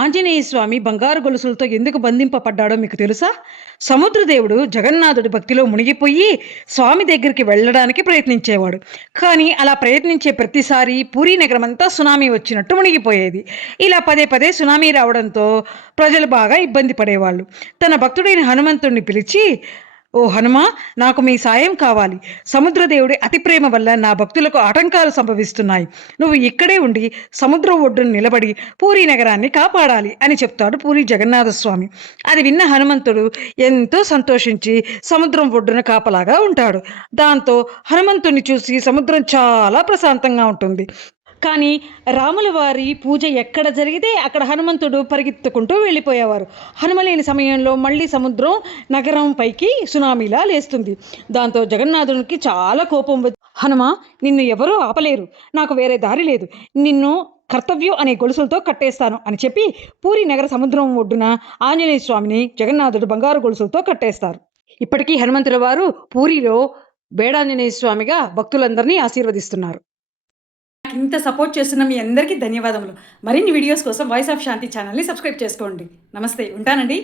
ఆంజనేయ స్వామి బంగారు గొలుసులతో ఎందుకు బంధింపబడ్డాడో మీకు తెలుసా? సముద్రదేవుడు జగన్నాథుడి భక్తిలో మునిగిపోయి స్వామి దగ్గరికి వెళ్ళడానికి ప్రయత్నించేవాడు. కానీ అలా ప్రయత్నించే ప్రతిసారి పూరీ నగరమంతా సునామీ వచ్చినట్టు మునిగిపోయేది. ఇలా పదే పదే సునామీ రావడంతో ప్రజలు బాగా ఇబ్బంది పడేవాళ్ళు. తన భక్తుడైన హనుమంతుడిని పిలిచి, ఓ హనుమా, నాకు మీ సాయం కావాలి. సముద్రదేవుడి అతి ప్రేమ వల్ల నా భక్తులకు ఆటంకాలు సంభవిస్తున్నాయి. నువ్వు ఇక్కడే ఉండి సముద్రం ఒడ్డున నిలబడి పూరీ నగరాన్ని కాపాడాలి అని చెప్తాడు పూరి జగన్నాథస్వామి. అది విన్న హనుమంతుడు ఎంతో సంతోషించి సముద్రం ఒడ్డున కాపలాగా ఉంటాడు. దాంతో హనుమంతుడిని చూసి సముద్రం చాలా ప్రశాంతంగా ఉంటుంది. కానీ రాముల వారి పూజ ఎక్కడ జరిగితే అక్కడ హనుమంతుడు పరిగెత్తుకుంటూ వెళ్ళిపోయేవారు. హనుమలేని సమయంలో మళ్ళీ సముద్రం నగరం పైకి సునామీలా లేస్తుంది. దాంతో జగన్నాథునికి చాలా కోపం హనుమ, నిన్ను ఎవరూ ఆపలేరు, నాకు వేరే దారి లేదు, నిన్ను కర్తవ్యం అనే గొలుసులతో కట్టేస్తాను అని చెప్పి పూరి నగర సముద్రం ఒడ్డున ఆంజనేయ స్వామిని జగన్నాథుడు బంగారు గొలుసులతో కట్టేస్తారు. ఇప్పటికీ హనుమంతుల వారు పూరిలో బేడాంజనేయ స్వామిగా భక్తులందరినీ ఆశీర్వదిస్తున్నారు. ఇంత సపోర్ట్ చేస్తున్న మీ అందరికీ ధన్యవాదములు. మరిన్ని వీడియోస్ కోసం వాయిస్ ఆఫ్ శాంతి ఛానల్ని సబ్స్క్రైబ్ చేసుకోండి. నమస్తే, ఉంటానండి.